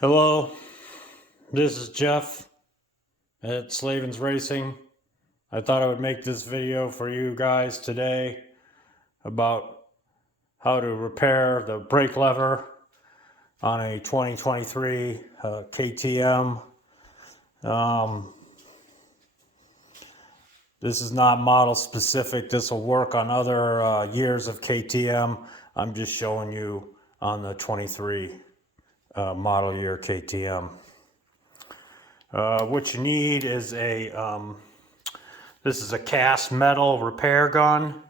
Hello, this is Jeff at Slavvens Racing. I thought I would make this video for you guys today about how to repair the brake lever on a 2023 KTM. This is not model specific. This will work on other years of KTM. I'm just showing you on the 23 model year KTM. What you need is this is a cast metal repair gun.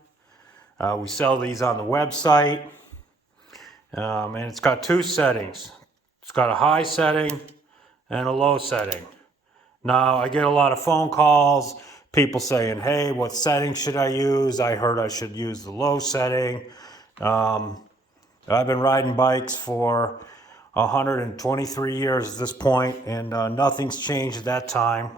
We sell these on the website, and it's got two settings. It's got a high setting and a low setting. Now, I get a lot of phone calls, people saying, hey, what setting should I use? I heard I should use the low setting. I've been riding bikes for 123 years at this point, and nothing's changed at that time.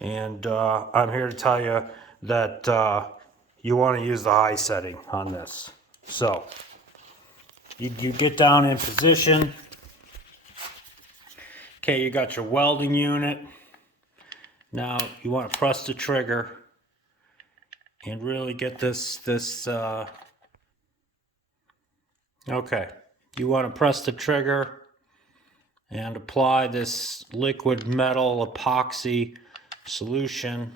And I'm here to tell you that you want to use the high setting on this. So you get down in position. Okay, you got your welding unit. Now you want to press the trigger and really get this. Okay, you want to press the trigger and apply this liquid metal epoxy solution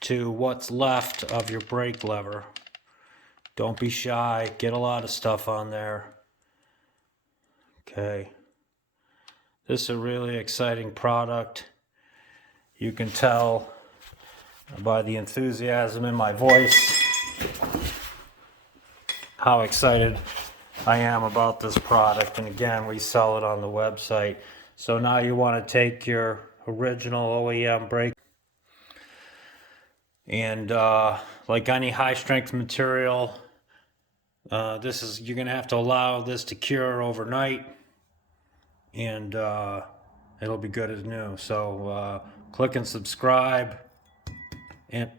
to what's left of your brake lever. Don't be shy, get a lot of stuff on there. Okay, this is a really exciting product. You can tell by the enthusiasm in my voice how excited I am about this product. And again, we sell it on the website. So now you want to take your original OEM brake and like any high strength material, you're gonna have to allow this to cure overnight, and it'll be good as new. So click and subscribe, and